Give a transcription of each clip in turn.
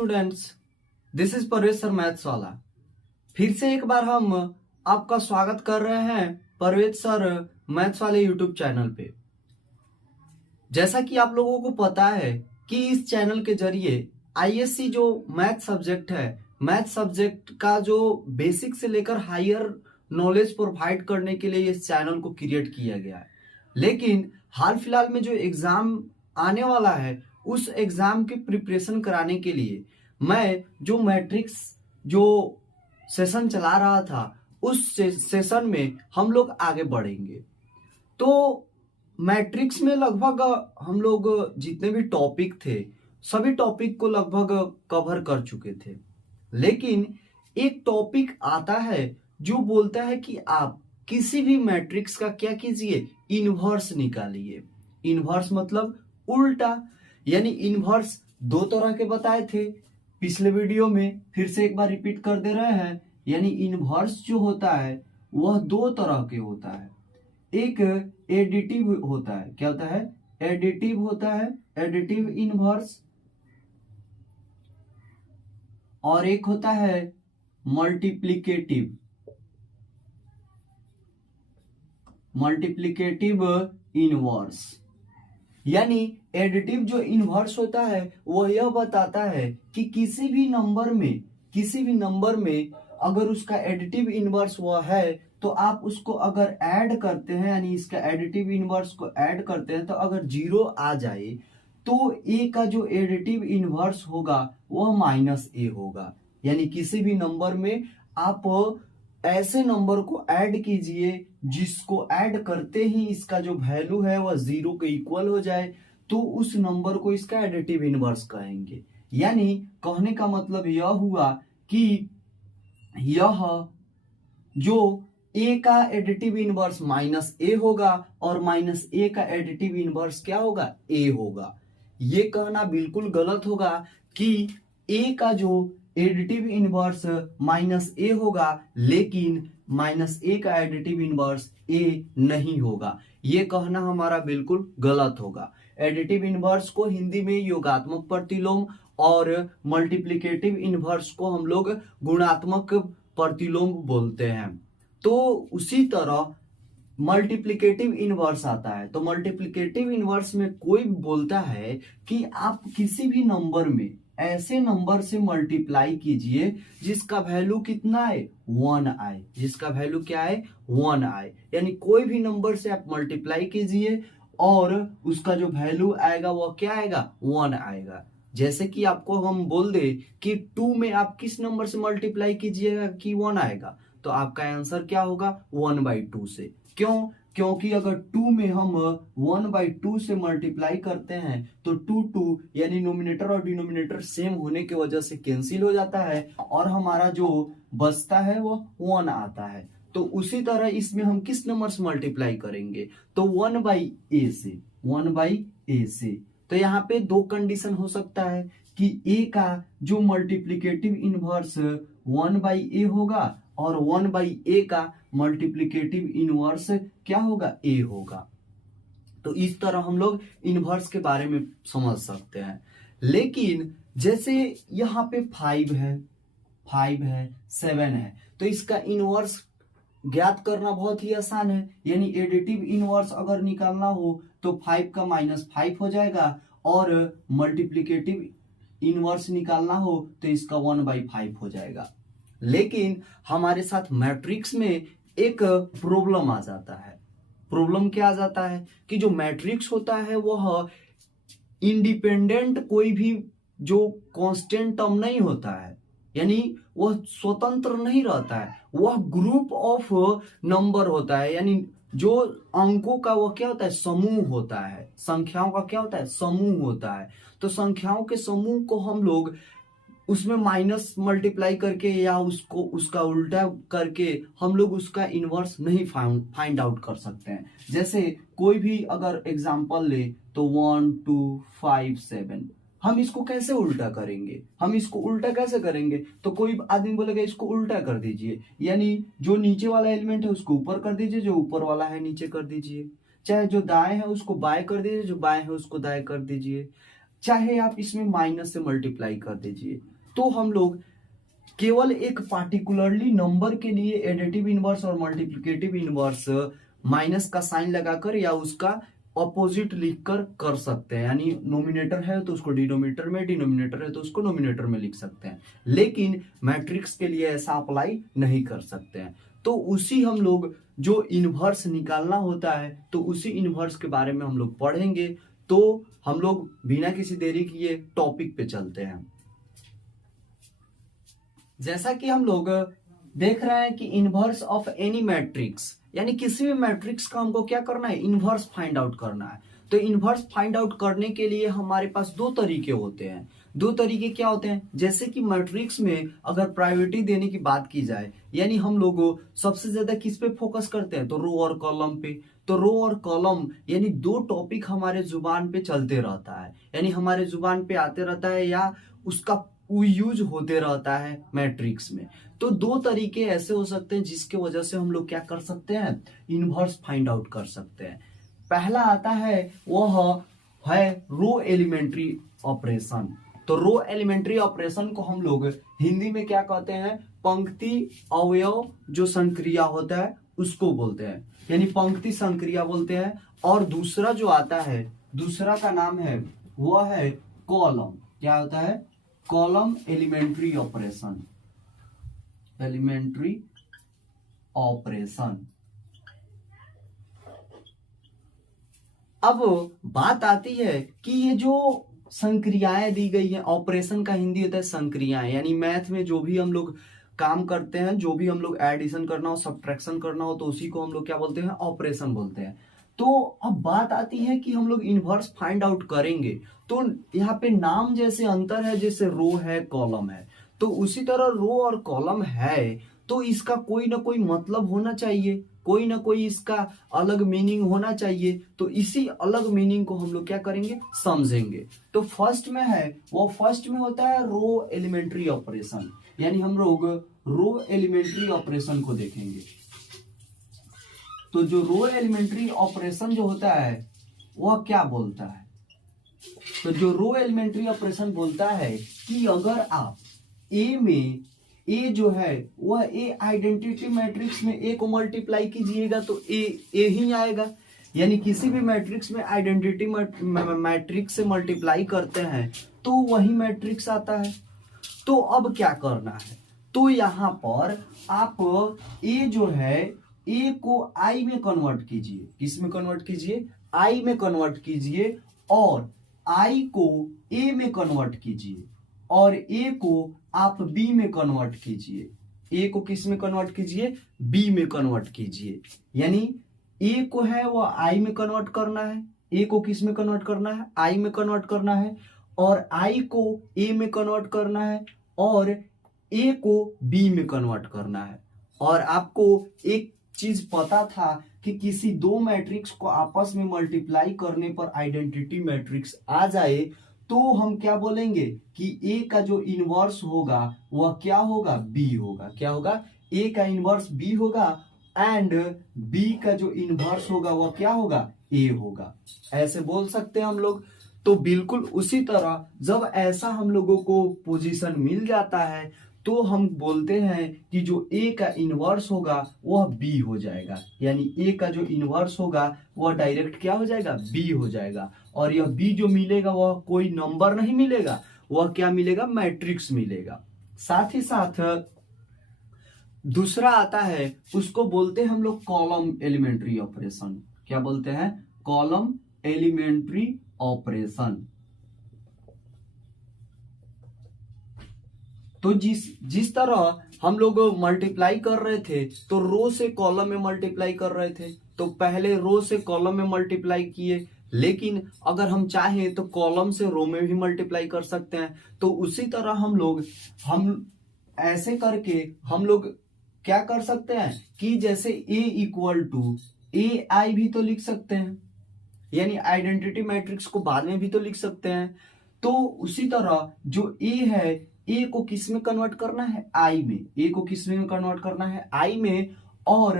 Students, this is Parvez sir maths वाला। फिर से एक बार हम आपका स्वागत कर रहे हैं परवेज सर मैथ्स वाले यूट्यूब चैनल पे। जैसा कि आप लोगों को पता है कि इस चैनल के जरिए आईएससी जो मैथ सब्जेक्ट है, मैथ सब्जेक्ट का जो बेसिक से लेकर हायर नॉलेज प्रोवाइड करने के लिए इस चैनल को क्रिएट किया गया है। लेकिन हाल फिलहाल में जो एग्जाम आने वाला है उस एग्जाम की प्रिपरेशन कराने के लिए मैं जो मैट्रिक्स जो सेशन चला रहा था उस सेशन में हम लोग आगे बढ़ेंगे। तो मैट्रिक्स में लगभग हम लोग जितने भी टॉपिक थे सभी टॉपिक को लगभग कवर कर चुके थे, लेकिन एक टॉपिक आता है जो बोलता है कि आप किसी भी मैट्रिक्स का क्या कीजिए, इनवर्स निकालिए। इनवर्स मतलब उल्टा, यानी इनवर्स दो तरह के बताए थे पिछले वीडियो में, फिर से एक बार रिपीट कर दे रहे हैं। यानी इनवर्स जो होता है वह दो तरह के होता है। एक एडिटिव होता है, क्या होता है? एडिटिव होता है, एडिटिव इनवर्स, और एक होता है मल्टीप्लिकेटिव, मल्टीप्लिकेटिव इनवर्स। यानी एडिटिव जो इनवर्स होता है वह यह बताता है कि किसी भी नंबर में अगर उसका एडिटिव इनवर्स वह है तो आप उसको अगर ऐड करते हैं, यानी इसका एडिटिव इनवर्स को ऐड करते हैं तो अगर जीरो आ जाए तो ए का जो एडिटिव इनवर्स होगा वह माइनस ए होगा। यानी किसी भी नंबर में आप ऐसे नंबर को ऐड कीजिए जिसको ऐड करते ही इसका जो वैल्यू है वह जीरो के इक्वल हो जाए, तो उस नंबर को इसका एडिटिव इनवर्स कहेंगे। यानी कहने का मतलब यह हुआ कि यह जो ए का एडिटिव इनवर्स माइनस ए होगा और माइनस ए का एडिटिव इनवर्स क्या होगा? ए होगा। ये कहना बिल्कुल गलत होगा कि ए का जो एडिटिव इनवर्स माइनस ए होगा लेकिन माइनस ए का एडिटिव इनवर्स ए नहीं होगा। ये कहना हमारा बिल्कुल गलत होगा। एडिटिव इनवर्स को हिंदी में योगात्मक प्रतिलोम और मल्टीप्लिकेटिव इनवर्स को हम लोग गुणात्मक प्रतिलोम बोलते हैं। तो उसी तरह मल्टीप्लिकेटिव इनवर्स आता है। तो मल्टीप्लिकेटिव इनवर्स में कोई बोलता है कि आप किसी भी नंबर में ऐसे नंबर से मल्टीप्लाई कीजिए जिसका वैल्यू कितना है? 1 आए। जिसका वैल्यू क्या है? 1 आए। यानी कोई भी नंबर से आप मल्टीप्लाई कीजिए और उसका जो वैल्यू आएगा वह क्या आएगा? 1 आएगा। जैसे कि आपको हम बोल दे कि 2 में आप किस नंबर से मल्टीप्लाई कीजिएगा कि 1 आएगा, तो आपका आंसर क्या होगा? 1/2 से। क्यों? क्योंकि अगर 2 में हम 1/2 से मल्टीप्लाई करते हैं तो 2 यानी नोमिनेटर और डिनोमिनेटर सेम होने की वजह से कैंसिल हो जाता है और हमारा जो बचता है वो 1 आता है। तो उसी तरह इसमें हम किस नंबर से मल्टीप्लाई करेंगे? तो 1/a से, 1/a से। तो यहाँ पे दो कंडीशन हो सकता है कि a का जो मल्टीप्लिकेटिव इनवर्स 1/a होगा और 1/a का मल्टीप्लिकेटिव इनवर्स क्या होगा? a होगा। तो इस तरह हम लोग इनवर्स के बारे में समझ सकते हैं। लेकिन जैसे यहाँ पे 5 है, 7 है, तो इसका इनवर्स ज्ञात करना बहुत ही आसान है। यानी एडिटिव इनवर्स अगर निकालना हो तो 5 का -5 हो जाएगा और मल्टीप्लिकेटिव इनवर्स निकालना हो तो इसका 1/5 हो जाएगा। लेकिन हमारे साथ मैट्रिक्स में एक प्रॉब्लम आ जाता है। प्रॉब्लम क्या आ जाता है कि जो मैट्रिक्स होता है वह इंडिपेंडेंट कोई भी जो कांस्टेंट टर्म नहीं होता है, यानी वह स्वतंत्र नहीं रहता है, वह ग्रुप ऑफ नंबर होता है। यानी जो अंकों का वह क्या होता है? समूह होता है। संख्याओं का क्या होता है? समूह होता है। तो संख्याओं के समूह को हम लोग उसमें माइनस मल्टीप्लाई करके या उसको उसका उल्टा करके हम लोग उसका इनवर्स नहीं फाइंड आउट कर सकते हैं। जैसे कोई भी अगर एग्जांपल ले तो 1 2 5 7, हम इसको कैसे उल्टा करेंगे? हम इसको उल्टा कैसे करेंगे? तो कोई आदमी बोलेगा इसको उल्टा कर दीजिए, यानी जो नीचे वाला एलिमेंट है उसको ऊपर कर दीजिए, जो ऊपर वाला है नीचे कर दीजिए। चाहे जो दाएं है उसको बाएं कर दीजिए, जो बाएं है उसको दाएं कर दीजिए। चाहे आप इसमें माइनस से मल्टीप्लाई कर दीजिए। तो हम लोग केवल एक पार्टिकुलरली नंबर के लिए एडिटिव इनवर्स और मल्टीप्लिकेटिव इनवर्स माइनस का साइन लगाकर या उसका अपोजिट लिखकर कर सकते हैं। यानी नोमिनेटर है तो उसको डिनोमिनेटर में, डिनोमिनेटर है तो उसको नोमिनेटर में लिख सकते हैं, लेकिन मैट्रिक्स के लिए ऐसा अप्लाई नहीं कर सकते हैं। तो उसी हम लोग जो इनवर्स निकालना होता है तो उसी इनवर्स के बारे में हम लोग पढ़ेंगे। तो हम लोग बिना किसी देरी किए टॉपिक पे चलते हैं। जैसा कि हम लोग देख रहे हैं कि इनवर्स ऑफ एनी मैट्रिक्स, यानी किसी भी मैट्रिक्स का हमको क्या करना है, इनवर्स फाइंड आउट करना है। तो इनवर्स फाइंड आउट करने के लिए हमारे पास दो तरीके होते हैं। दो तरीके क्या होते हैं, जैसे कि मैट्रिक्स में अगर प्रायोरिटी देने की बात की जाए, यानी हम लोग सबसे ज्यादा किस पे फोकस करते हैं, तो रो और कॉलम पे। तो रो और कॉलम यानी दो टॉपिक हमारे जुबान पे चलते रहता है, यानी हमारे जुबान पे आते रहता है या उसका यूज होते रहता है मैट्रिक्स में। तो दो तरीके ऐसे हो सकते हैं जिसके वजह से हम लोग क्या कर सकते हैं, इनवर्स फाइंड आउट कर सकते हैं। पहला आता है वह है रो एलिमेंट्री ऑपरेशन। तो रो एलिमेंट्री ऑपरेशन को हम लोग हिंदी में क्या कहते हैं, पंक्ति अवयव जो संक्रिया होता है उसको बोलते हैं, यानी पंक्ति संक्रिया बोलते हैं। और दूसरा जो आता है, दूसरा का नाम है वह है कॉलम। क्या होता है, column elementary operation, elementary operation. अब बात आती है कि ये जो संक्रियाएं दी गई हैं, ऑपरेशन का हिंदी होता है संक्रियाएं, यानी मैथ में जो भी हम लोग काम करते हैं, जो भी हम लोग एडिशन करना हो, सब्ट्रैक्शन करना हो, तो उसी को हम लोग क्या बोलते हैं, ऑपरेशन बोलते हैं। तो अब बात आती है कि हम लोग इनवर्स फाइंड आउट करेंगे, तो यहाँ पे नाम जैसे अंतर है, जैसे रो है कॉलम है, तो उसी तरह रो और कॉलम है तो इसका कोई ना कोई मतलब होना चाहिए, कोई ना कोई इसका अलग मीनिंग होना चाहिए। तो इसी अलग मीनिंग को हम लोग क्या करेंगे, समझेंगे। तो फर्स्ट में है, वो फर्स्ट में होता है रो एलिमेंट्री ऑपरेशन, यानी हम लोग रो एलिमेंट्री ऑपरेशन को देखेंगे। तो जो रो एलिमेंट्री ऑपरेशन जो होता है वह क्या बोलता है, तो जो रो एलिमेंट्री ऑपरेशन बोलता है कि अगर आप ए में, ए जो है वह ए आइडेंटिटी मैट्रिक्स में ए को मल्टीप्लाई कीजिएगा तो ए ही आएगा। यानी किसी भी मैट्रिक्स में आइडेंटिटी मैट्रिक्स से मल्टीप्लाई करते हैं तो वही मैट्रिक्स आता है। तो अब क्या करना है, तो यहां पर आप ए जो है, ए को आई में कन्वर्ट कीजिए। किस में कन्वर्ट कीजिए, आई में कन्वर्ट कीजिए, और आई को ए में कन्वर्ट कीजिए, और ए को आप बी में कन्वर्ट कीजिए। ए को किस में कन्वर्ट कीजिए, बी में कन्वर्ट कीजिए। यानी ए को है वो आई में कन्वर्ट करना है, ए को किस में कन्वर्ट करना है, आई में कन्वर्ट करना है, और आई को ए में कन्वर्ट करना है, और ए को बी में कन्वर्ट करना है। और आपको एक चीज पता था कि किसी दो मैट्रिक्स को आपस में मल्टीप्लाई करने पर आइडेंटिटी मैट्रिक्स आ जाए तो हम क्या बोलेंगे कि ए का जो इनवर्स होगा वह क्या होगा, बी होगा। क्या होगा, ए का इनवर्स बी होगा, एंड बी का जो इनवर्स होगा वह क्या होगा, ए होगा। ऐसे बोल सकते हैं हम लोग। तो बिल्कुल उसी तरह जब ऐसा हम लोगों को पोजीशन मिल जाता है तो हम बोलते हैं कि जो ए का इनवर्स होगा वह बी हो जाएगा। यानी ए का जो इनवर्स होगा वह डायरेक्ट क्या हो जाएगा, बी हो जाएगा। और यह बी जो मिलेगा वह कोई नंबर नहीं मिलेगा, वह क्या मिलेगा, मैट्रिक्स मिलेगा। साथ ही साथ दूसरा आता है, उसको बोलते हैं हम लोग कॉलम एलिमेंट्री ऑपरेशन। क्या बोलते हैं, कॉलम एलिमेंट्री ऑपरेशन। तो जिस तरह हम लोग मल्टीप्लाई कर रहे थे तो रो से कॉलम में मल्टीप्लाई कर रहे थे, तो पहले रो से कॉलम में मल्टीप्लाई किए, लेकिन अगर हम चाहें तो कॉलम से रो में भी मल्टीप्लाई कर सकते हैं। तो उसी तरह हम ऐसे करके हम लोग क्या कर सकते हैं कि जैसे ए इक्वल टू ए आई भी तो लिख सकते हैं, यानी आइडेंटिटी मैट्रिक्स को बाद में भी तो लिख सकते हैं। तो उसी तरह जो ए है, ए को किस में कन्वर्ट करना है, आई में। ए को किस में कन्वर्ट करना है, आई में। और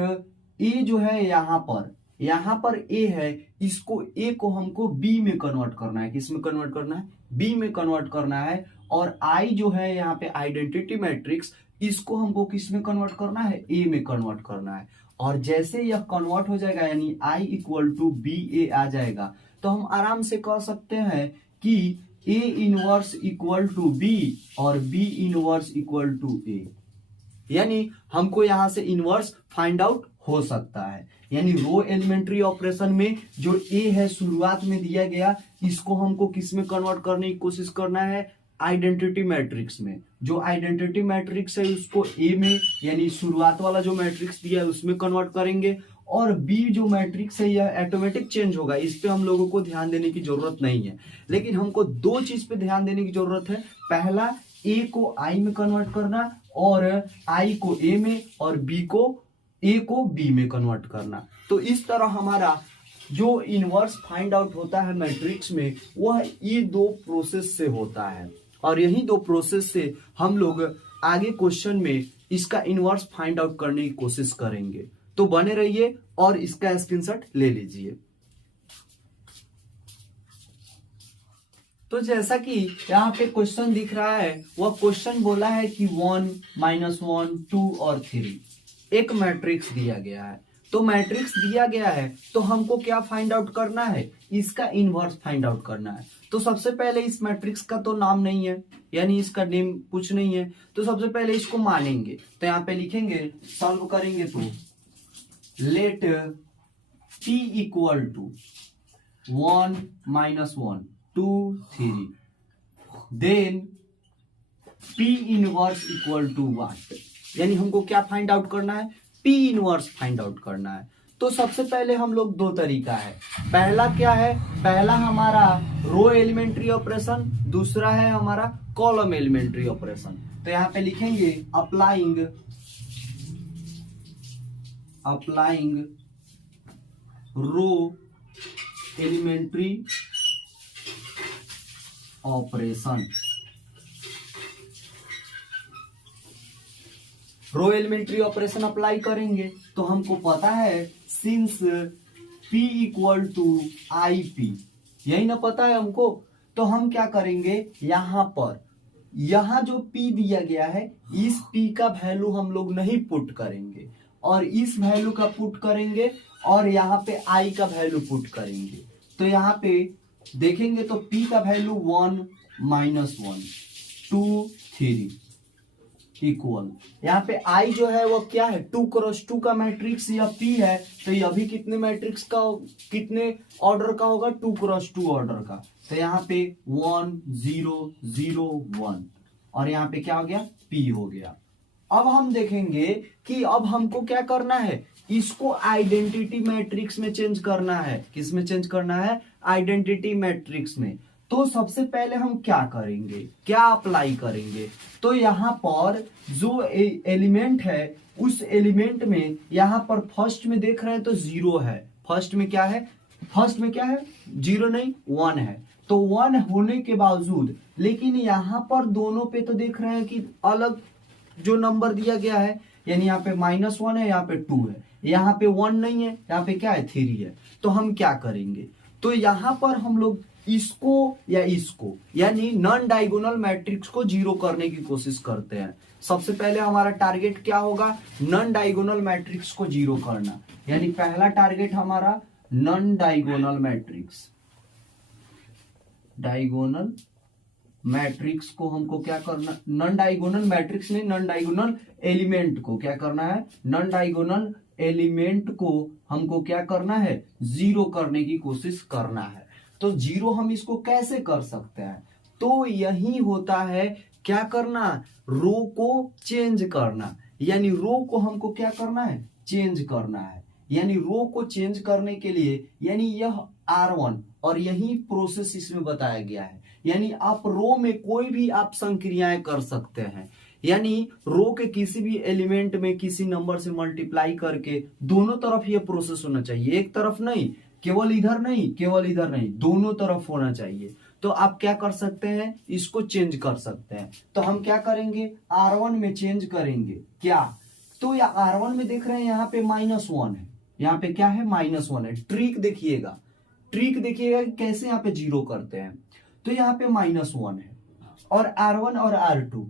ए जो है यहाँ पर, यहाँ पर ए है, इसको ए को हमको बी में कन्वर्ट करना है। किस में कन्वर्ट करना है? बी में कन्वर्ट करना है। और आई जो है यहाँ पे आइडेंटिटी मैट्रिक्स, इसको हमको किस में कन्वर्ट करना है? ए में कन्वर्ट करना है। और जैसे यह कन्वर्ट हो जाएगा यानी I equal to B A आ जाएगा, तो हम आराम से कह सकते हैं कि A inverse equal to B और B inverse equal to A. यानी हमको यहां से इनवर्स फाइंड आउट हो सकता है। यानी रो एलिमेंट्री ऑपरेशन में जो ए है शुरुआत में दिया गया, इसको हमको किस में कन्वर्ट करने की कोशिश करना है? आइडेंटिटी मैट्रिक्स में। जो आइडेंटिटी मैट्रिक्स है उसको ए में, यानी शुरुआत वाला जो मैट्रिक्स दिया है उसमें कन्वर्ट करेंगे। और बी जो मैट्रिक्स है यह ऑटोमेटिक चेंज होगा, इस पे हम लोगों को ध्यान देने की जरूरत नहीं है। लेकिन हमको दो चीज पे ध्यान देने की जरूरत है। पहला, ए को आई में कन्वर्ट करना, और आई को ए में और बी को ए को बी में कन्वर्ट करना। तो इस तरह हमारा जो इनवर्स फाइंड आउट होता है मैट्रिक्स में, वह ये दो प्रोसेस से होता है। और यही दो प्रोसेस से हम लोग आगे क्वेश्चन में इसका इनवर्स फाइंड आउट करने की कोशिश करेंगे। तो बने रहिए और इसका स्क्रीनशॉट ले लीजिए। तो जैसा कि यहाँ पे क्वेश्चन दिख रहा है, वह क्वेश्चन बोला है कि 1, -1, 2 और 3 एक मैट्रिक्स दिया गया है। तो मैट्रिक्स दिया गया है तो हमको क्या फाइंड आउट करना है? इसका इनवर्स फाइंड आउट करना है। तो सबसे पहले इस मैट्रिक्स का तो नाम नहीं है, यानी इसका नेम कुछ नहीं है, तो सबसे पहले इसको मानेंगे। तो यहाँ पे लिखेंगे, सॉल्व करेंगे तो let p equal to 1, -1, 2, 3, then p inverse equal to what? यानी हमको क्या फाइंड आउट करना है? p इनवर्स फाइंड आउट करना है। तो सबसे पहले हम लोग दो तरीका है। पहला क्या है? पहला हमारा रो एलिमेंट्री ऑपरेशन, दूसरा है हमारा कॉलम एलिमेंट्री ऑपरेशन। तो यहाँ पे लिखेंगे applying row elementary operation. Row elementary operation apply करेंगे तो हमको पता है since P equal to I P, यही ना पता है हमको। तो हम क्या करेंगे, यहां पर यहां जो P दिया गया है, इस P का वैल्यू हम लोग नहीं पुट करेंगे और इस वैल्यू का पुट करेंगे, और यहाँ पे I का वैल्यू पुट करेंगे। तो यहाँ पे देखेंगे तो P का वैल्यू 1, -1, 2, 3 इक्वल, यहाँ पे I जो है वो क्या है? 2 क्रॉस 2 का मैट्रिक्स या P है। तो ये अभी कितने मैट्रिक्स का, कितने ऑर्डर का होगा? 2 क्रॉस 2 ऑर्डर का। तो यहाँ पे 1, 0, 0, 1, और यहाँ पे क्या हो गया? P हो गया। अब हम देखेंगे कि अब हमको क्या करना है, इसको आइडेंटिटी मैट्रिक्स में चेंज करना है। किस में चेंज करना है? आइडेंटिटी मैट्रिक्स में। तो सबसे पहले हम क्या करेंगे, क्या अप्लाई करेंगे? तो यहाँ पर जो एलिमेंट है उस एलिमेंट में यहाँ पर फर्स्ट में देख रहे हैं तो 0 है। फर्स्ट में क्या है? फर्स्ट में क्या है? 0 नहीं, 1 है। तो 1 होने के बावजूद, लेकिन यहाँ पर दोनों पे तो देख रहे हैं कि अलग जो नंबर दिया गया है, यानी यहाँ पे -1 है, यहाँ पे 2 है, यहाँ पे 1 नहीं है, यहाँ पे क्या है? 3 है। तो हम क्या करेंगे? तो यहाँ पर हम लोग इसको या इसको, यानी नॉन डायगोनल मैट्रिक्स को 0 करने की कोशिश करते हैं। सबसे पहले हमारा टारगेट क्या होगा? नॉन डायगोनल मैट्रिक्स को 0 करना। यानी पहला टारगेट हमारा non diagonal matrix, diagonal matrix को हमको क्या करना? नॉन डायगोनल मैट्रिक्स नहीं, नॉन डायगोनल एलिमेंट को क्या करना है? नॉन डायगोनल एलिमेंट को हमको क्या करना है? 0 करने की कोशिश करना है। तो 0 हम इसको कैसे कर सकते हैं? तो यही होता है क्या करना? रो को चेंज करना। यानी रो को हमको क्या करना है? चेंज करना है। यानी रो को चेंज करने के लिए, यानी यह R1 और यही प्रोसेस इसमें बताया गया है। यानी आप रो में कोई भी आप संक्रियाएं कर सकते हैं। यानी रो के किसी भी एलिमेंट में किसी नंबर से मल्टीप्लाई करके दोनों तरफ ये प्रोसेस होना चाहिए, एक तरफ नहीं, केवल इधर नहीं, केवल इधर नहीं, दोनों तरफ होना चाहिए। तो आप क्या कर सकते हैं? इसको चेंज कर सकते हैं। तो हम क्या करेंगे? R1 में चेंज करेंगे। क्या? तो या R1 में देख रहे हैं यहाँ पे -1 है, यहाँ पे क्या है -1 है। ट्रिक देखिएगा कि कैसे यहाँ पे जीरो करते हैं। तो यहाँ पे -1 है और R1 और R2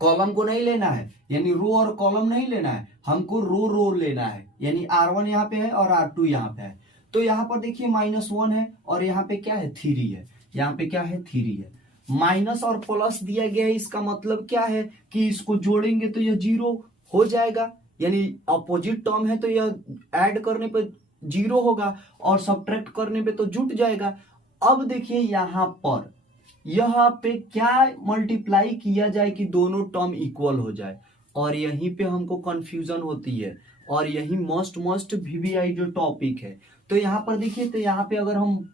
कॉलम को नहीं लेना है, यानी रो और कॉलम नहीं लेना है, हमको रो लेना है, यानी R1 यहाँ पे है और R2 यहाँ पे है। तो यहाँ पर देखिए -1 है और यहाँ पे क्या है 3 है, यहाँ पे क्या है 3 है। माइनस और प्लस दिया गया है, इसका मतलब क्या है कि इसको जोड़ेंगे तो यह जीरो हो जाएगा, यानी अपोजिट टर्म है तो यह ऐड करने पे जीरो होगा और सब्ट्रैक्ट करने पे तो जुट जाएगा। अब देखिए यहाँ पे क्या मल्टीप्लाई किया जाए कि दोनों टर्म इक्वल हो जाए, और यहीं पे हमको कंफ्यूजन होती है और यही मस्ट वीवीआई जो टॉपिक है। तो यहाँ पर देखिए, तो यहाँ पे अगर हम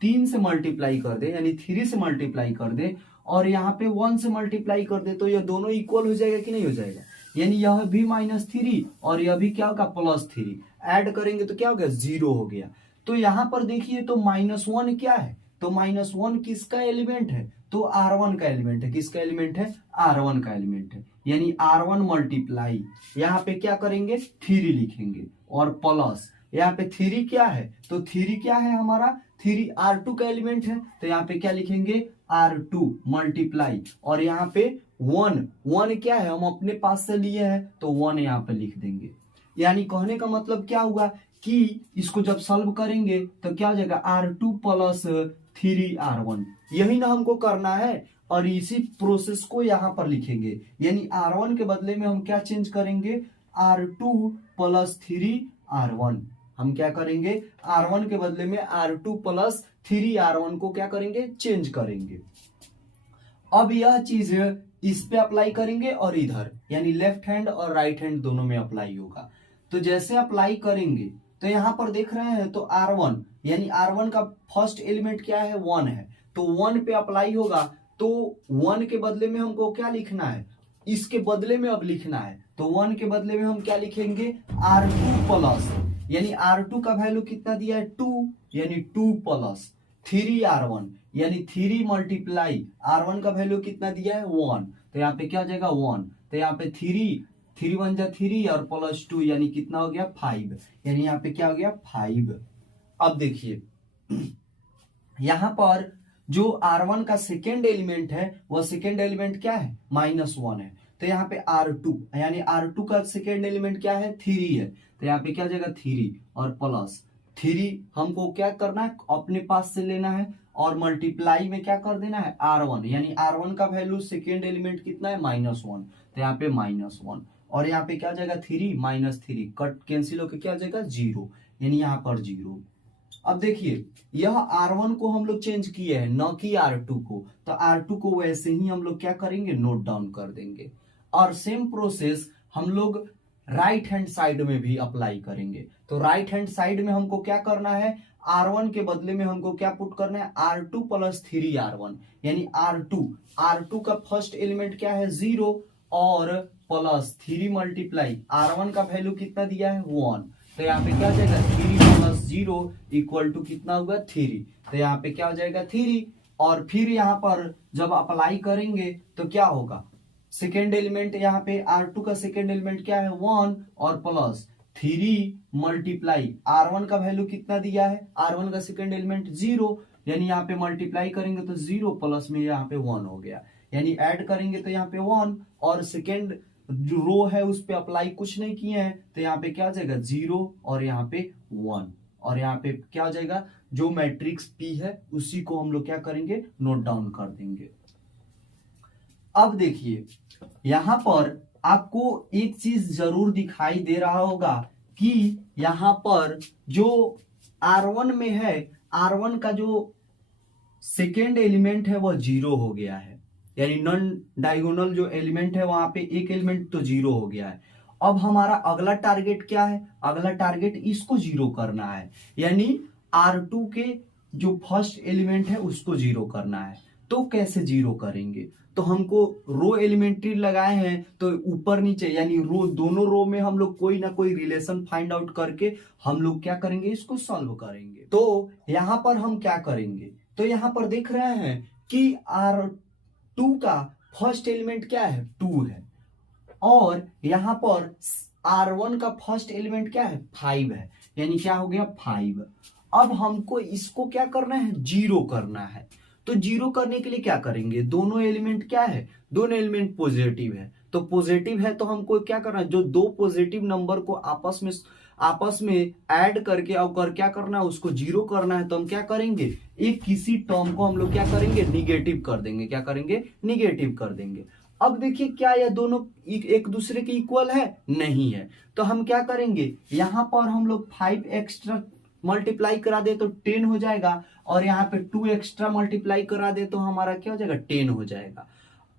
3 से मल्टीप्लाई कर दे, यानी 3 से मल्टीप्लाई कर दे और यहाँ पे 1 से मल्टीप्लाई कर दे, तो यह दोनों इक्वल हो जाएगा कि नहीं हो जाएगा, यानी यह भी -3 और यह भी क्या होगा +3, ऐड करेंगे तो क्या हो गया 0 हो गया। तो यहाँ पर देखिए तो -1 क्या है, तो -1 किसका एलिमेंट है, तो R1 का एलिमेंट है। किसका एलिमेंट है, R1 का एलिमेंट है, यानी R1 मल्टीप्लाई यहाँ पे क्या करेंगे 3 लिखेंगे और प्लस यहाँ पे 3 क्या है, तो 3 क्या है हमारा 3 R2 का एलिमेंट है, तो यहाँ पे क्या लिखेंगे R2 मल्टीप्लाई और यहाँ पे 1 क्या है, हम अपने पास से लिए हैं तो 1 यहाँ पे लिख देंगे। यानी कहने का मतलब क्या हुआ कि इसको जब सॉल्व करेंगे तो क्या हो जाएगा R2 + 3R1, यही ना हमको करना है और इसी प्रोसेस को यहाँ पर लिखेंगे, यानी R1 के बदले में हम क्या चेंज करेंगे R2 + 3R1। हम क्या करेंगे R1 के बदले में R2 + 3R1 को क्या करेंगे चेंज करेंगे। अब यह चीज इस पे अप्लाई करेंगे और इधर, यानी लेफ्ट हैंड और राइट हैंड दोनों में अप्लाई होगा। तो जैसे अप्लाई करेंगे तो यहां पर देख रहे हैं तो R1, यानी R1 का फर्स्ट एलिमेंट क्या है 1 है, तो 1 पे अप्लाई होगा, तो 1 के बदले में हमको क्या लिखना है, इसके बदले में अब लिखना है, तो 1 के बदले में हम क्या लिखेंगे R2 यानी R2 का वैल्यू कितना दिया है 2, यानी 2 + 3R1, यानी 3 मल्टीप्लाई R1 का वैल्यू कितना दिया है 1, तो यहाँ पे क्या हो जाएगा 1, तो यहाँ पे 3 1 जा 3 और +2 यानी कितना हो गया 5, यानी यहाँ पे क्या हो गया 5। अब देखिए यहां पर जो R1 का सेकेंड एलिमेंट है वह सेकेंड एलिमेंट क्या है -1 है, तो यहाँ पे R2 यानी R2 का सेकेंड एलिमेंट क्या है 3 है, तो यहाँ पे क्या हो जाएगा 3 और +3 हमको क्या करना है अपने पास से लेना है और मल्टीप्लाई में क्या कर देना है R1, यानी R1 का वैल्यू सेकेंड एलिमेंट कितना है -1, तो यहाँ पे -1 और यहाँ पे क्या हो जाएगा 3 -3 कट कैंसिल होकर क्या हो जाएगा 0, यानी यहाँ पर 0। अब देखिए यह R1 को हम लोग चेंज किए हैं न कि R2 को, तो R2 को वैसे ही हम लोग क्या करेंगे नोट डाउन कर देंगे और सेम प्रोसेस हम लोग राइट हैंड साइड में भी अप्लाई करेंगे। तो राइट हैंड साइड में हमको क्या करना है R1 के बदले में हमको क्या पुट करना है R2 + 3R1, यानी R2 का फर्स्ट एलिमेंट क्या है 0 और +3 मल्टीप्लाई R1 का वैल्यू कितना दिया है 1, तो यहाँ पे क्या हो जाएगा 3 + 0 = कितना होगा 3, तो यहाँ पे क्या हो जाएगा 3 और फिर यहाँ पर जब अप्लाई करेंगे तो क्या होगा सेकेंड एलिमेंट यहाँ पे R2 का सेकेंड एलिमेंट क्या है 1 और +3 मल्टीप्लाई R1 का वैल्यू कितना दिया है R1 का सेकेंड एलिमेंट 0, यानी यहाँ पे मल्टीप्लाई करेंगे तो 0 प्लस में यहाँ पे 1 हो गया, यानी ऐड करेंगे तो यहाँ पे 1 और सेकेंड जो रो है उस पे अप्लाई कुछ नहीं किए हैं, तो यहाँ पे क्या हो जाएगा 0 और यहाँ पे 1 और यहाँ पे क्या हो जाएगा जो मैट्रिक्स P है उसी को हम लोग क्या करेंगे नोट डाउन कर देंगे। अब देखिए यहां पर आपको एक चीज जरूर दिखाई दे रहा होगा कि यहां पर जो R1 में है R1 का जो सेकेंड एलिमेंट है वह 0 हो गया है, यानी नॉन डायगोनल जो एलिमेंट है वहां पे एक एलिमेंट तो 0 हो गया है। अब हमारा अगला टारगेट क्या है, अगला टारगेट इसको 0 करना है, यानी R2 के जो फर्स्ट एलिमेंट है उसको 0 करना है। तो कैसे 0 करेंगे, तो हमको रो एलिमेंट्री लगाए हैं तो ऊपर नीचे यानी रो दोनों रो में हम लोग कोई ना कोई रिलेशन फाइंड आउट करके हम लोग क्या करेंगे इसको सॉल्व करेंगे। तो यहां पर हम क्या करेंगे, तो यहां पर देख रहे हैं कि R2 का फर्स्ट एलिमेंट क्या है 2 है और यहां पर R1 का फर्स्ट एलिमेंट क्या है 5 है, यानी क्या हो गया 5। अब हमको इसको क्या करना है जीरो करना है। तो जीरो करने के लिए क्या करेंगे, दोनों एलिमेंट क्या है, दोनों एलिमेंट पॉजिटिव है, तो पॉजिटिव है तो हमको क्या करना है, जो दो पॉजिटिव नंबर को आपस में ऐड करके और क्या करना है उसको जीरो करना है। तो हम क्या करेंगे, एक किसी टर्म को हम लोग क्या करेंगे निगेटिव कर देंगे, क्या करेंगे निगेटिव कर देंगे। अब देखिए क्या यह दोनों एक दूसरे के इक्वल है, नहीं है, तो हम क्या करेंगे यहां पर हम लोग 5 एक्स्ट्रा मल्टीप्लाई करा दे तो 10 हो जाएगा, और यहाँ पे 2 एक्स्ट्रा मल्टीप्लाई करा दे तो हमारा क्या हो जाएगा 10 हो जाएगा।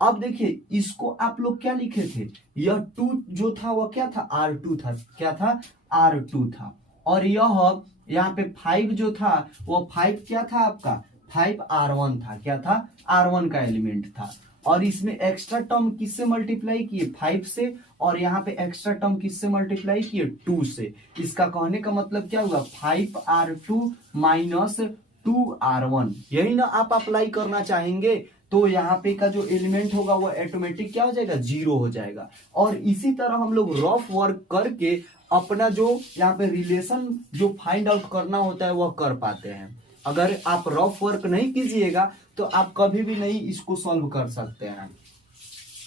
अब देखिए इसको आप लोग क्या लिखे थे, यह 2 जो था वह क्या था R2 था, क्या था R2 था, और यह यहाँ पे 5 जो था वो 5 क्या था आपका 5 R1 था, क्या था R1 का एलिमेंट था। और इसमें एक्स्ट्रा टर्म किससे मल्टीप्लाई किए 5 से, और यहाँ पे एक्स्ट्रा टर्म किससे मल्टीप्लाई किए 2 से। इसका कहने का मतलब क्या हुआ 5R2 माइनस 2R1, यही ना आप अप्लाई करना चाहेंगे। तो यहाँ पे का जो एलिमेंट होगा वो ऑटोमेटिक क्या हो जाएगा जीरो हो जाएगा। और इसी तरह हम लोग रफ वर्क करके अपना जो यहाँ पे रिलेशन जो फाइंड आउट करना होता है वह कर पाते हैं। अगर आप रफ वर्क नहीं कीजिएगा तो आप कभी भी नहीं इसको सॉल्व कर सकते हैं।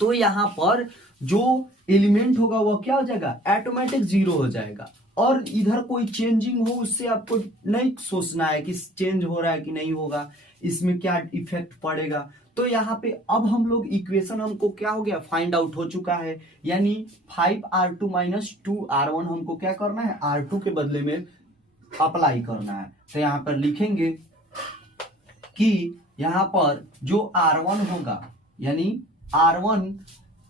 तो यहाँ पर जो एलिमेंट होगा वह क्या हो जाएगा ऑटोमेटिक जीरो हो जाएगा, और इधर कोई चेंजिंग हो उससे आपको नहीं सोचना है कि चेंज हो रहा है कि नहीं होगा, इसमें क्या इफेक्ट पड़ेगा। तो यहाँ पे अब हम लोग इक्वेशन हमको क्या हो गया फाइंड आउट हो चुका है, यानी 5R2 माइनस 2R1 हमको क्या करना है R2 के बदले में अप्लाई करना है। तो यहाँ पर लिखेंगे कि यहाँ पर जो R1 होगा, यानी R1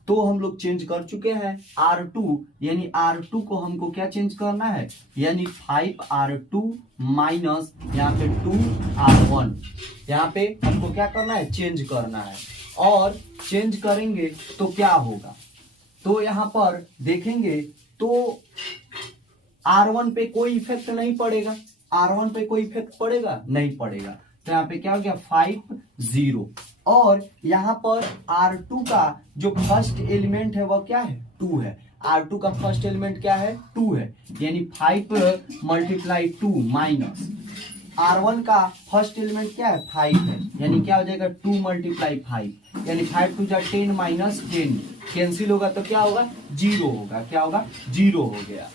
तो हम लोग चेंज कर चुके हैं, R2 यानी R2 को हमको क्या चेंज करना है, यानी 5R2 माइनस यहाँ पे 2R1, यहाँ पे हमको क्या करना है चेंज करना है। और चेंज करेंगे तो क्या होगा, तो यहाँ पर देखेंगे तो R1 पे कोई इफेक्ट नहीं पड़ेगा, R1 पे कोई इफेक्ट पड़ेगा नहीं पड़ेगा। तो यहाँ पे क्या हो गया 5 0, और यहाँ पर R2 का जो फर्स्ट एलिमेंट है वह क्या है 2 है, R2 का फर्स्ट एलिमेंट क्या है 2 है, यानी 5 मल्टीप्लाई 2 माइनस R1 का फर्स्ट एलिमेंट क्या है 5 है, यानी क्या हो जाएगा 2 मल्टीप्लाई 5, यानी 5 2 जा 10 माइनस 10 कैंसिल होगा तो क्या होगा 0 होगा, क्या होगा 0 हो गया।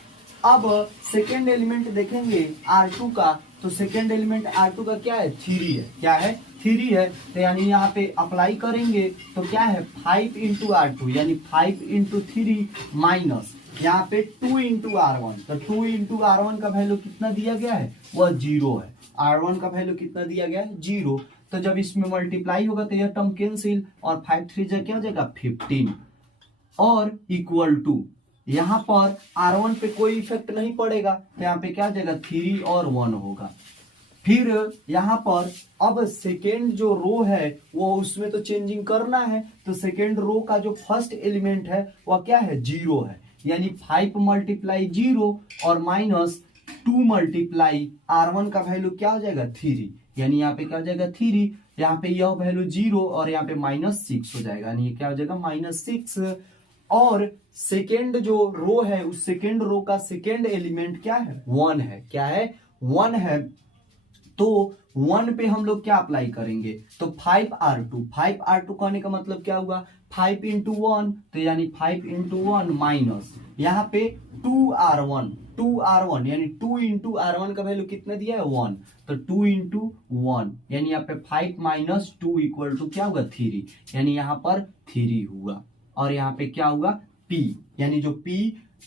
अब सेकेंड एलिमेंट देखेंगे R2 का, तो सेकेंड एलिमेंट R2 का क्या है 3 है, क्या है 3 है, तो यानी यहाँ पे अप्लाई करेंगे तो क्या है 5 इंटू R2 यानी 5 इंटू 3 माइनस यहाँ पे 2 इंटू R1, तो 2 इंटू R1 का वैल्यू कितना दिया गया है वह 0 है, R1 का वैल्यू कितना दिया गया है 0। तो जब इसमें मल्टीप्लाई होगा तो यह टर्म कैंसिल, और 5 3 जा क्या हो जाएगा 15, और इक्वल टू यहाँ पर R1 पे कोई इफेक्ट नहीं पड़ेगा, तो यहाँ पे क्या हो जाएगा 3 और 1 होगा। फिर यहाँ पर अब सेकेंड जो रो है वो उसमें तो चेंजिंग करना है, तो सेकेंड रो का जो फर्स्ट एलिमेंट है वह क्या है 0 है, यानी 5 मल्टीप्लाई 0 और माइनस 2 मल्टीप्लाई R1 का वैल्यू क्या हो जाएगा 3, यानी यहाँ पे क्या हो जाएगा 3, यहाँ पे यह वैल्यू 0 और यहाँ पे -6 हो जाएगा, यानी ये क्या हो जाएगा -6। और सेकेंड जो रो है उस सेकेंड रो का सेकेंड एलिमेंट क्या है 1 है, क्या है 1 है, तो 1 पे हम लोग क्या अप्लाई करेंगे, तो 5R2 कहने का मतलब क्या हुआ 5 इंटू 1, तो यानी 5 इंटू 1 माइनस यहाँ पे 2R1 यानी 2 इंटू R1 का वैल्यू कितना दिया है 1, तो 2 इंटू 1 यानी यहाँ पे 5 माइनस 2 इक्वल टू क्या होगा 3, यानी यहाँ पर 3 हुआ, और यहाँ पे क्या हुआ P, यानी जो P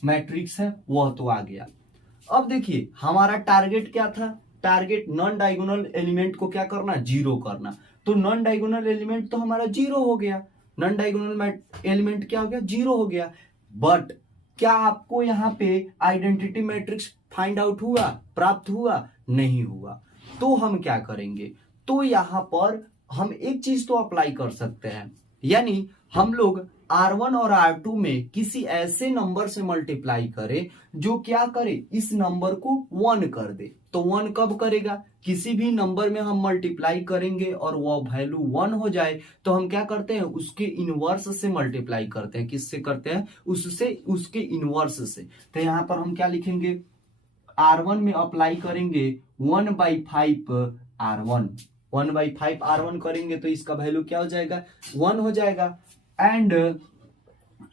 मैट्रिक्स है वह तो आ गया। अब देखिए हमारा टारगेट क्या था, टारगेट नॉन डायगोनल एलिमेंट को क्या करना जीरो करना, तो नॉन डायगोनल एलिमेंट तो हमारा जीरो हो गया, नॉन डायगोनल एलिमेंट क्या हो गया जीरो हो गया। बट क्या आपको यहाँ पे आइडेंटिटी मैट्रिक्स फाइंड आउट हुआ, प्राप्त हुआ, नहीं हुआ। तो हम क्या करेंगे, तो यहाँ पर हम एक चीज तो अप्लाई कर सकते हैं, यानी हम लोग R1 और R2 में किसी ऐसे नंबर से मल्टीप्लाई करें जो क्या करे, इस नंबर को 1 कर दे। तो 1 कब करेगा, किसी भी नंबर में हम मल्टीप्लाई करेंगे और वो वैल्यू 1 हो जाए तो हम क्या करते हैं, उसके इनवर्स से मल्टीप्लाई करते हैं। किससे करते हैं, उससे, उसके इनवर्स से। तो यहां पर हम क्या लिखेंगे, R1 में अप्लाई करेंगे 1/5 R1, 1/5 R1 करेंगे तो इसका वैल्यू क्या हो जाएगा, 1 हो जाएगा। एंड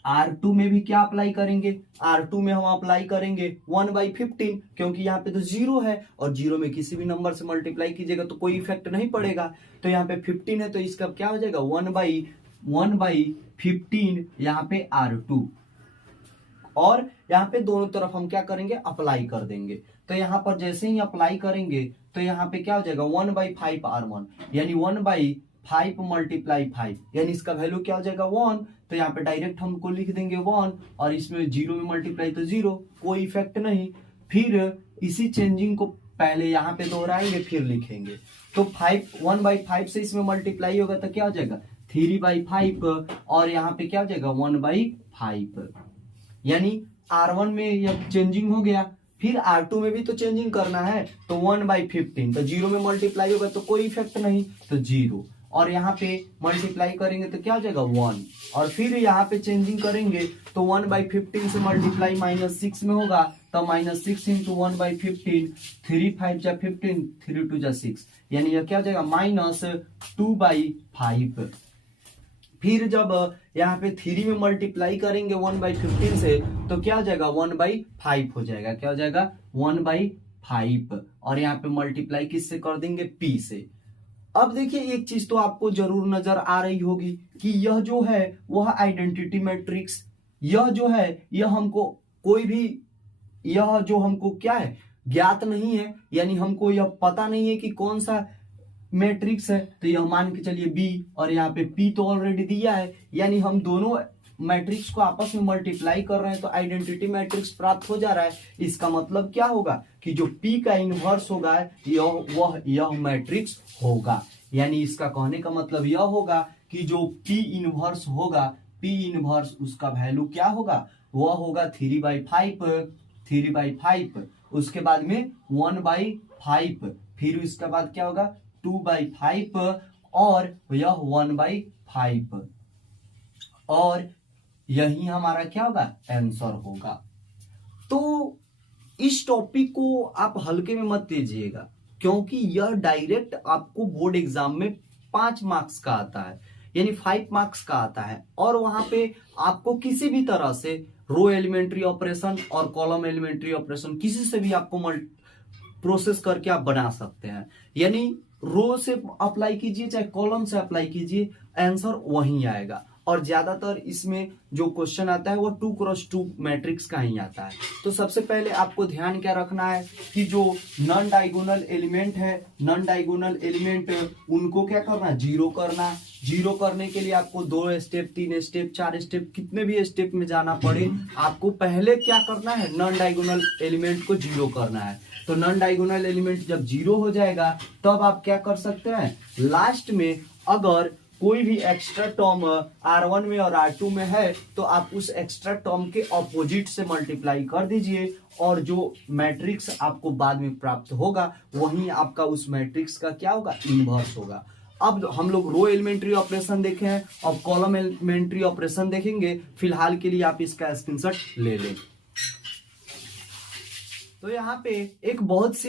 R2 में भी क्या अप्लाई करेंगे, R2 में हम अप्लाई करेंगे 1/15, क्योंकि यहाँ पे तो 0 है और 0 में किसी भी नंबर से मल्टीप्लाई कीजिएगा तो कोई इफेक्ट नहीं पड़ेगा। तो यहाँ पे 15 है तो इसका क्या हो जाएगा, 1/15 यहाँ पे R2। और यहाँ पे दोनों तरफ हम क्या करेंगे, अप्लाई कर देंगे। तो यहाँ पर जैसे ही अप्लाई करेंगे तो यहाँ पे क्या हो जाएगा, 1/5 R1, यानी 1/5 मल्टीप्लाई 5, यानी इसका वैल्यू क्या हो जाएगा, 1। तो यहाँ पे डायरेक्ट हमको लिख देंगे 1 और इसमें 0 में मल्टीप्लाई तो 0, कोई इफेक्ट नहीं। फिर इसी चेंजिंग को पहले यहाँ पे दोहराएंगे फिर लिखेंगे। तो 1/5 से इसमें मल्टीप्लाई होगा तो क्या हो जाएगा, 3/5 और यहाँ पे क्या हो जाएगा 1/5, यानी R1 में यह चेंजिंग हो गया। फिर R2 में भी तो चेंजिंग करना है, तो 1/15, तो 0 में मल्टीप्लाई होगा तो कोई इफेक्ट नहीं, तो 0। और यहाँ पे मल्टीप्लाई करेंगे तो क्या हो जाएगा 1, और फिर यहाँ पे चेंजिंग करेंगे तो 1/15 से मल्टीप्लाई -6 में होगा, तो -6 इंटू 1/15, 3 5 जा 15, 3 2 जा 6, यानी यह क्या हो जाएगा -2/5। फिर जब यहाँ पे 3 में मल्टीप्लाई करेंगे 1/15 से तो क्या हो जाएगा 1/5 हो जाएगा, क्या हो जाएगा 1/5, और यहाँ पे मल्टीप्लाई किससे कर देंगे, p से। अब देखिए एक चीज तो आपको जरूर नजर आ रही होगी कि यह जो है वह आइडेंटिटी मैट्रिक्स, यह जो है यह हमको कोई भी, यह जो हमको क्या है ज्ञात नहीं है, यानी हमको यह पता नहीं है कि कौन सा मैट्रिक्स है। तो यह मान के चलिए बी, और यहाँ पे पी तो ऑलरेडी दिया है, यानी हम दोनों मैट्रिक्स को आपस में मल्टीप्लाई कर रहे हैं तो आइडेंटिटी मैट्रिक्स प्राप्त हो जा रहा है। इसका मतलब क्या होगा कि जो पी का इनवर्स होगा यह मैट्रिक्स होगा, यानी इसका कहने का मतलब यह होगा कि जो पी इनवर्स होगा, पी इनवर्स उसका वैल्यू क्या होगा, वह होगा 3/5, उसके बाद में 1/5, फिर इसके बाद क्या होगा 2/5 और यह 1/5, और यही हमारा क्या होगा आंसर होगा। तो इस टॉपिक को आप हल्के में मत लीजिएगा, क्योंकि यह डायरेक्ट आपको बोर्ड एग्जाम में 5 मार्क्स का आता है, यानी 5 मार्क्स का आता है, और वहां पे आपको किसी भी तरह से रो एलिमेंट्री ऑपरेशन और कॉलम एलिमेंट्री ऑपरेशन किसी से भी आपको प्रोसेस करके आप बना सकते हैं, यानी रो से अप्लाई कीजिए चाहे कॉलम से अप्लाई कीजिए, आंसर वही आएगा। और ज्यादातर इसमें जो क्वेश्चन आता है वो 2x2 मैट्रिक्स का ही आता है। तो सबसे पहले आपको ध्यान क्या रखना है कि जो नॉन डायगोनल एलिमेंट है, नॉन डायगोनल एलिमेंट उनको क्या करना, जीरो करना। जीरो करने के लिए आपको 2 स्टेप, 3 स्टेप, 4 स्टेप, कितने भी स्टेप में जाना पड़े, आपको पहले क्या करना है, नॉन डायगोनल एलिमेंट को जीरो करना है। तो नॉन डायगोनल एलिमेंट जब जीरो हो जाएगा तब आप क्या कर सकते हैं, लास्ट में अगर कोई भी एक्स्ट्रा टर्म R1 में और R2 में है तो आप उस एक्स्ट्रा टर्म के ऑपोजिट से मल्टीप्लाई कर दीजिए, और जो मैट्रिक्स आपको बाद में प्राप्त होगा वही आपका उस मैट्रिक्स का क्या होगा, इनवर्स होगा। अब हम लोग रो एलिमेंट्री ऑपरेशन देखे हैं, अब कॉलम एलिमेंट्री ऑपरेशन देखेंगे। फिलहाल के लिए आप इसका स्क्रीनशॉट ले लें। तो यहाँ पे एक बहुत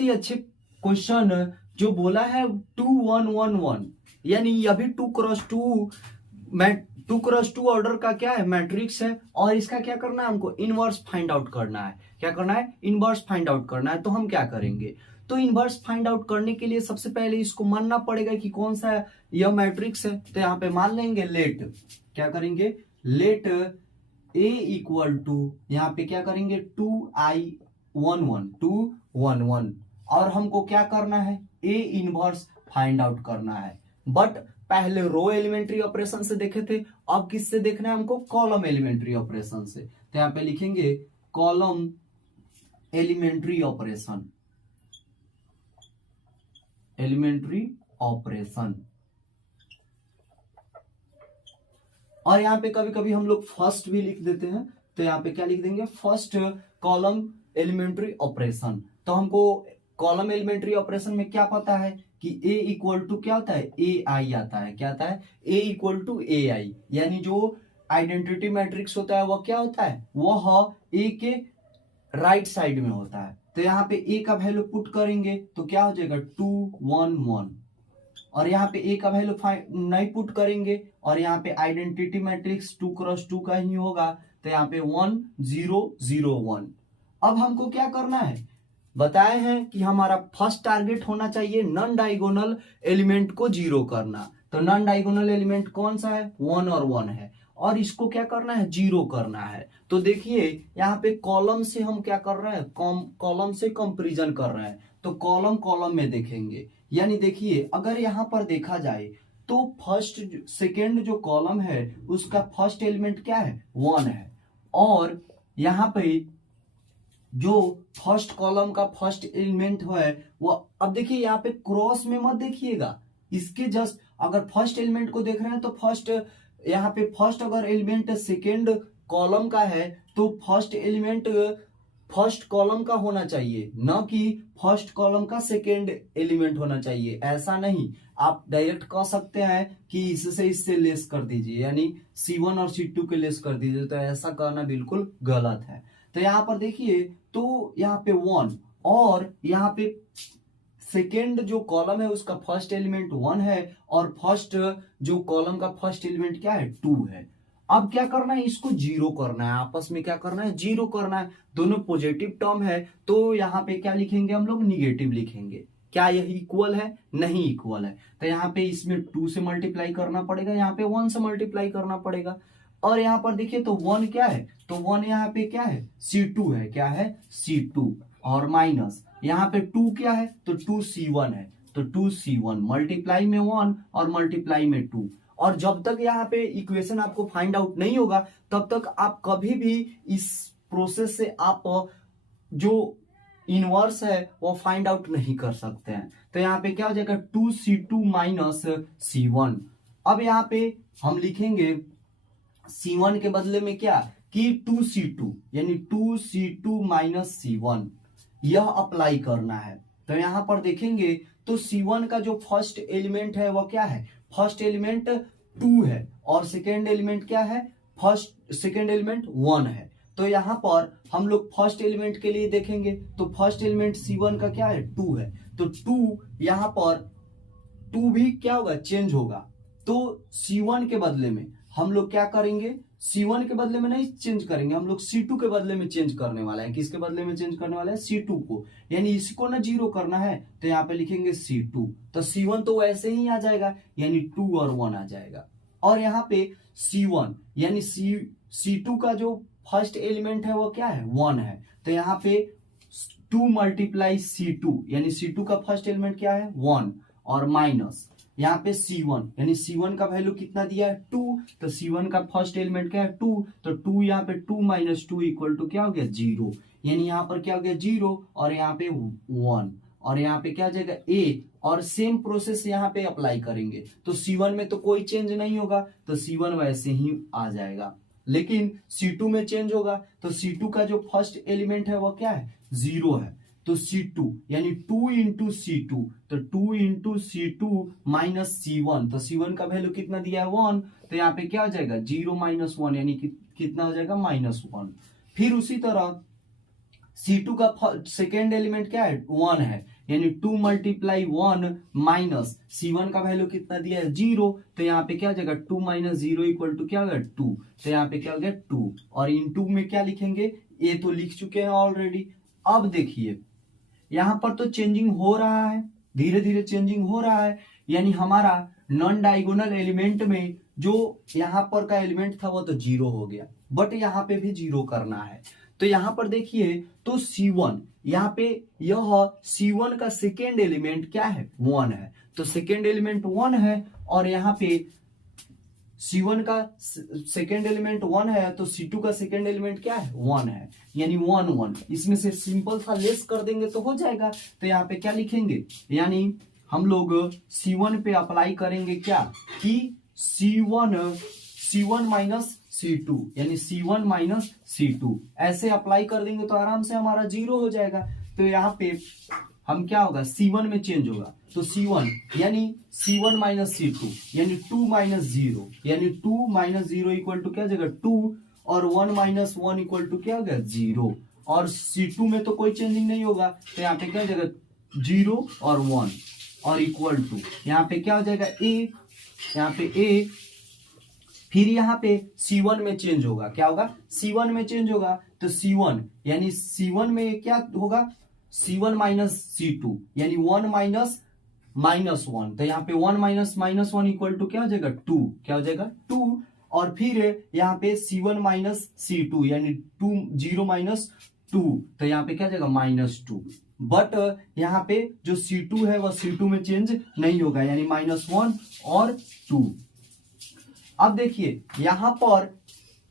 ही अच्छे क्वेश्चन जो बोला है 2-1-1-1, यानी यह भी 2x2 ऑर्डर का क्या है, मैट्रिक्स है, और इसका क्या करना है, हमको इनवर्स फाइंड आउट करना है। क्या करना है, इनवर्स फाइंड आउट करना है। तो हम क्या करेंगे, तो इनवर्स फाइंड आउट करने के लिए सबसे पहले इसको मानना पड़ेगा कि कौन सा यह मैट्रिक्स है। तो यहाँ पे मान लेंगे लेट, क्या करेंगे, लेट A इक्वल टू, यहाँ पे क्या करेंगे 2 1 1, और हमको क्या करना है, A इनवर्स फाइंड आउट करना है। बट पहले रो एलिमेंट्री ऑपरेशन से देखे थे, अब किससे देखना है हमको, कॉलम एलिमेंट्री ऑपरेशन से। तो यहाँ पे लिखेंगे column elementary operation, elementary operation. और यहाँ पे कभी कभी हम लोग फर्स्ट भी लिख देते हैं, तो यहाँ पे क्या लिख देंगे, फर्स्ट कॉलम एलिमेंट्री ऑपरेशन। तो हमको कॉलम एलिमेंट्री ऑपरेशन में क्या पता है कि a इक्वल टू क्या होता है, ए आई आता है। क्या आता है, a इक्वल टू ए आई, यानी जो आइडेंटिटी मैट्रिक्स होता है वह क्या होता है, वह a के राइट साइड में होता है। तो यहाँ पे a का वैल्यू पुट करेंगे तो क्या हो जाएगा 2 1 1, और यहाँ पे a का वैल्यू नहीं पुट करेंगे और यहाँ पे आइडेंटिटी मैट्रिक्स 2 क्रॉस 2 का ही होगा, तो यहाँ पे 1 0 0 1। अब हमको क्या करना है, बताए हैं कि हमारा फर्स्ट टारगेट होना चाहिए नॉन डायगोनल एलिमेंट को जीरो करना। तो नॉन डायगोनल एलिमेंट कौन सा है, 1 और 1 है, और इसको क्या करना है, जीरो करना है। तो देखिए यहाँ पे कॉलम से हम क्या कर रहे हैं, कॉलम से कंपैरिजन कर रहे हैं, तो कॉलम कॉलम में देखेंगे। यानी देखिए अगर यहाँ पर देखा जाए तो फर्स्ट सेकेंड जो कॉलम है उसका फर्स्ट एलिमेंट क्या है, 1 है, और यहाँ पे जो फर्स्ट कॉलम का फर्स्ट एलिमेंट है वो, अब देखिए यहाँ पे क्रॉस में मत देखिएगा, इसके जस्ट अगर फर्स्ट एलिमेंट को देख रहे हैं तो फर्स्ट, यहाँ पे फर्स्ट अगर एलिमेंट सेकेंड कॉलम का है तो फर्स्ट एलिमेंट फर्स्ट कॉलम का होना चाहिए, न कि फर्स्ट कॉलम का सेकेंड एलिमेंट होना चाहिए। ऐसा नहीं, आप डायरेक्ट कह सकते हैं कि इससे लेस कर दीजिए, यानी C1 और C2 के लेस कर दीजिए, तो ऐसा कहना बिल्कुल गलत है। तो यहाँ पर देखिए तो यहाँ पे 1 और यहाँ पे सेकेंड जो कॉलम है उसका फर्स्ट एलिमेंट 1 है और फर्स्ट जो कॉलम का फर्स्ट एलिमेंट क्या है, 2 है। अब क्या करना है, इसको जीरो करना है, आपस में क्या करना है, जीरो करना है। दोनों पॉजिटिव टर्म है तो यहाँ पे क्या लिखेंगे हम लोग, निगेटिव लिखेंगे। क्या यह इक्वल है, नहीं इक्वल है, तो यहाँ पे इसमें 2 से मल्टीप्लाई करना पड़ेगा, यहाँ पे 1 से मल्टीप्लाई करना पड़ेगा। और यहाँ पर देखिए तो 1 क्या है, तो 1 यहाँ पे क्या है, C2 है, क्या है, C2, और माइनस यहाँ पे 2 क्या है, तो 2C1 है, तो 2C1 मल्टीप्लाई में 1 और मल्टीप्लाई में 2। और जब तक यहाँ पे इक्वेशन आपको फाइंड आउट नहीं होगा तब तक आप कभी भी इस प्रोसेस से आप जो इनवर्स है वो फाइंड आउट नहीं कर सकते हैं। तो यहाँ पे क्या हो जाएगा, 2C2 माइनस C1। अब यहाँ पे हम लिखेंगे C1 के बदले में क्या, कि 2C2, यानी 2C2 माइनस C1, यह अप्लाई करना है। तो यहां पर देखेंगे तो C1 का जो फर्स्ट एलिमेंट है वो क्या है, फर्स्ट एलिमेंट 2 है, और सेकेंड एलिमेंट क्या है, फर्स्ट सेकेंड एलिमेंट 1 है। तो यहां पर हम लोग फर्स्ट एलिमेंट के लिए देखेंगे तो फर्स्ट एलिमेंट C1 का क्या है, 2 है, तो 2 यहां पर 2 भी क्या होगा, चेंज होगा। तो C1 के बदले में हम लोग क्या करेंगे, C1 के बदले में नहीं चेंज करेंगे, हम लोग C2 के बदले में चेंज करने वाला है। किसके बदले में चेंज करने वाला है, C2 को, यानी इसको ना जीरो करना है तो यहाँ पे लिखेंगे C2, तो C1 तो वैसे ही आ जाएगा, यानी 2 और 1 आ जाएगा। और यहाँ पे C1 यानी C2 का जो फर्स्ट एलिमेंट है वो क्या है, 1 है, तो यहाँ पे 2 मल्टीप्लाई C2, यानी C2 का फर्स्ट एलिमेंट क्या है, 1, और माइनस यहाँ पे C1, यानी C1 का वैल्यू कितना दिया है, 2, तो C1 का फर्स्ट एलिमेंट क्या है, 2, तो 2 यहाँ पे 2 माइनस 2 इक्वल टू क्या हो गया, 0, यानी यहाँ पर क्या हो गया 0 और यहाँ पे 1, और यहाँ पे क्या हो जाएगा A, और सेम प्रोसेस यहाँ पे अप्लाई करेंगे तो C1 में तो कोई चेंज नहीं होगा, तो C1 वैसे ही आ जाएगा। लेकिन C2 में चेंज होगा, तो C2 का जो फर्स्ट एलिमेंट है वो क्या है, 0 है, तो C2 यानी 2 इंटू C2, तो 2 इंटू C2 माइनस C1, तो C1 का वैल्यू कितना दिया है, 1, तो यहाँ पे क्या हो जाएगा, 0 माइनस 1, यानी कितना हो जाएगा, -1। फिर उसी तरह C2 का सेकेंड एलिमेंट क्या है, 1 है, यानी 2 मल्टीप्लाई 1 माइनस C1 का वैल्यू कितना दिया है, 0, तो यहाँ पे क्या हो जाएगा, 2 माइनस 0 इक्वल टू क्या हो गया, 2, तो यहाँ पे क्या हो गया 2, और इन 2 में क्या लिखेंगे, ये तो लिख चुके हैं ऑलरेडी। अब देखिए यहां पर तो चेंजिंग हो रहा है, धीरे धीरे चेंजिंग हो रहा है, यानी हमारा नॉन डायगोनल एलिमेंट में जो यहां पर का एलिमेंट था वो तो 0 हो गया, बट यहां पे भी 0 करना है। तो यहां पर देखिए तो C1, यहाँ पे यह C1 का सेकेंड एलिमेंट क्या है, 1 है, तो सेकेंड एलिमेंट 1 है, और यहाँ पे C1 का सेकेंड एलिमेंट 1 है, तो C2 का सेकेंड एलिमेंट क्या है, 1 है, यानी 1 1, इसमें से सिंपल सा लेस कर देंगे तो हो जाएगा। तो यहाँ पे क्या लिखेंगे, यानी हम लोग C1 पे अप्लाई करेंगे क्या, कि C1 माइनस C2 यानी C1 माइनस C2 ऐसे अप्लाई कर देंगे तो आराम से हमारा 0 हो जाएगा। तो यहाँ पे हम क्या होगा, C1 में चेंज होगा तो C1 यानी C1 माइनस C2 यानी 2 माइनस 0 यानी 2 माइनस 0 इक्वल टू क्या हो जाएगा 2 और 1 माइनस 1 इक्वल टू क्या हो गया 0 और C2 में तो कोई चेंजिंग नहीं होगा तो यहाँ पे क्या हो जाएगा 0 और 1 और इक्वल टू यहाँ पे क्या हो जाएगा A, यहाँ पे A, फिर यहाँ पे C1 में चेंज होगा, क्या होगा C1 में चेंज होगा तो C1 यानी C1 में क्या होगा C1 माइनस C2 यानी 1 माइनस माइनस 1 तो यहाँ पे 1 माइनस माइनस 1 इक्वल टू क्या हो जाएगा 2, क्या हो जाएगा 2 और फिर यहाँ पे C1 माइनस C2 यानी 2 0 माइनस 2 तो यहाँ पे क्या हो जाएगा माइनस 2 बट यहाँ पे जो C2 है वह C2 में चेंज नहीं होगा यानी माइनस 1 और 2। अब देखिए यहाँ पर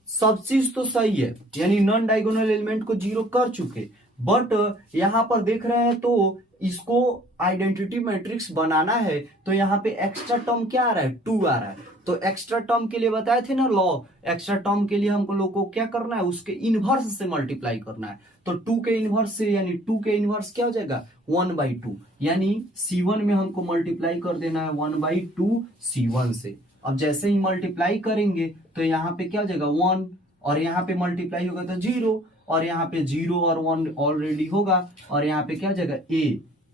सब चीज तो सही है यानी नॉन डायगोनल एलिमेंट को 0 कर चुके, बट यहाँ पर देख रहे हैं तो इसको आइडेंटिटी मैट्रिक्स बनाना है तो यहाँ पे एक्स्ट्रा टर्म क्या आ रहा है 2 आ रहा है। तो एक्स्ट्रा टर्म के लिए बताए थे ना लॉ, एक्स्ट्रा टर्म के लिए हमको लोग को क्या करना है उसके इनवर्स से मल्टीप्लाई करना है तो 2 के इनवर्स से यानी 2 के इनवर्स क्या हो जाएगा 1/2 यानी C1 में हमको मल्टीप्लाई कर देना है 1/2 C1 से। अब जैसे ही मल्टीप्लाई करेंगे तो यहाँ पे क्या हो जाएगा 1 और यहाँ पे मल्टीप्लाई होगा तो 0 और यहाँ पे 0 और 1 ऑलरेडी होगा और यहाँ पे क्या हो जाएगा A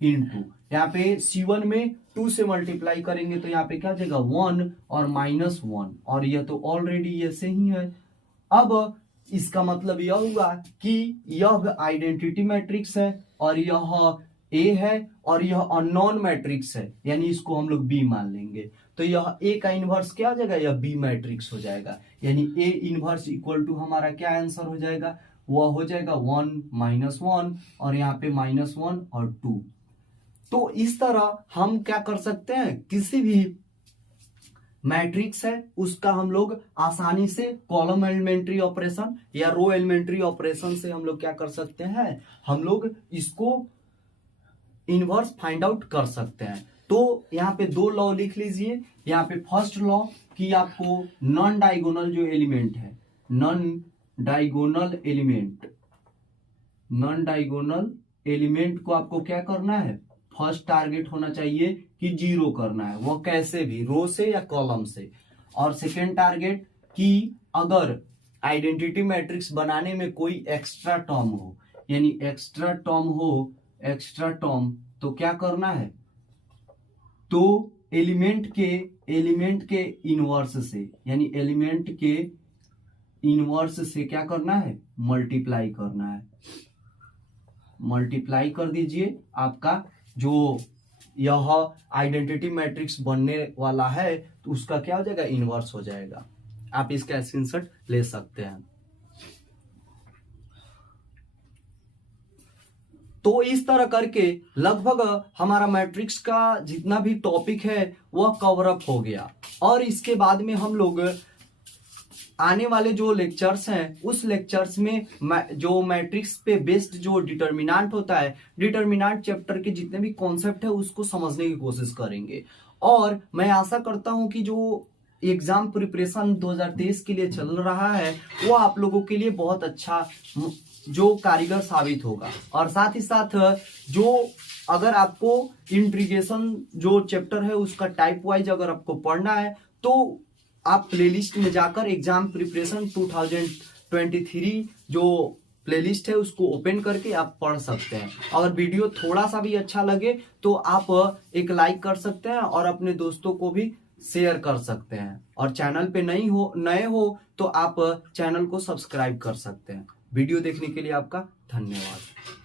इंटू यहाँ पे C1 में 2 से मल्टीप्लाई करेंगे तो यहाँ पे क्या हो जाएगा 1 और माइनस 1 और यह तो ऑलरेडी ऐसे ही है। अब इसका मतलब यह हुआ कि यह आइडेंटिटी मैट्रिक्स है और यह A है और यह अननोन मैट्रिक्स है यानी इसको हम लोग B मान लेंगे तो यह A का इनवर्स क्या हो जाएगा यह B मैट्रिक्स हो जाएगा यानी A इनवर्स इक्वल टू हमारा क्या आंसर हो जाएगा वह हो जाएगा 1 माइनस 1 और यहाँ पे माइनस 1 और 2। तो इस तरह हम क्या कर सकते हैं किसी भी मैट्रिक्स है उसका हम लोग आसानी से कॉलम एलिमेंट्री ऑपरेशन या रो एलिमेंट्री ऑपरेशन से हम लोग क्या कर सकते हैं हम लोग इसको इनवर्स फाइंड आउट कर सकते हैं। तो यहाँ पे 2 लॉ लिख लीजिए। यहाँ पे फर्स्ट लॉ कि आपको नॉन डायगोनल जो एलिमेंट है नॉन डायगोनल एलिमेंट को आपको क्या करना है फर्स्ट टारगेट होना चाहिए कि 0 करना है वो कैसे भी रो से या कॉलम से। और सेकेंड टारगेट कि अगर आइडेंटिटी मैट्रिक्स बनाने में कोई एक्स्ट्रा टर्म हो यानी एक्स्ट्रा टर्म तो क्या करना है तो एलिमेंट के इनवर्स से यानी एलिमेंट के इनवर्स से क्या करना है मल्टीप्लाई करना है। मल्टीप्लाई कर दीजिए आपका जो यह आइडेंटिटी मैट्रिक्स बनने वाला है तो उसका क्या हो जाएगा इनवर्स हो जाएगा। आप इसका स्क्रीनशॉट ले सकते हैं। तो इस तरह करके लगभग हमारा मैट्रिक्स का जितना भी टॉपिक है वह कवर अप हो गया और इसके बाद में हम लोग आने वाले जो लेक्चर्स हैं उस लेक्चर्स में जो मैट्रिक्स पे बेस्ड जो डिटर्मिनेंट होता है डिटर्मिनेंट चैप्टर के जितने भी कॉन्सेप्ट है उसको समझने की कोशिश करेंगे। और मैं आशा करता हूं कि जो एग्जाम प्रिपरेशन 2023 के लिए चल रहा है वो आप लोगों के लिए बहुत अच्छा जो कारीगर साबित होगा। और साथ ही साथ जो अगर आपको इंट्रीगेशन जो चैप्टर है उसका टाइप वाइज अगर आपको पढ़ना है तो आप प्लेलिस्ट में जाकर एग्जाम प्रिपरेशन 2023 जो प्लेलिस्ट है उसको ओपन करके आप पढ़ सकते हैं। अगर वीडियो थोड़ा सा भी अच्छा लगे तो आप एक लाइक कर सकते हैं और अपने दोस्तों को भी शेयर कर सकते हैं। और चैनल पे नए हो तो आप चैनल को सब्सक्राइब कर सकते हैं। वीडियो देखने के लिए आपका धन्यवाद।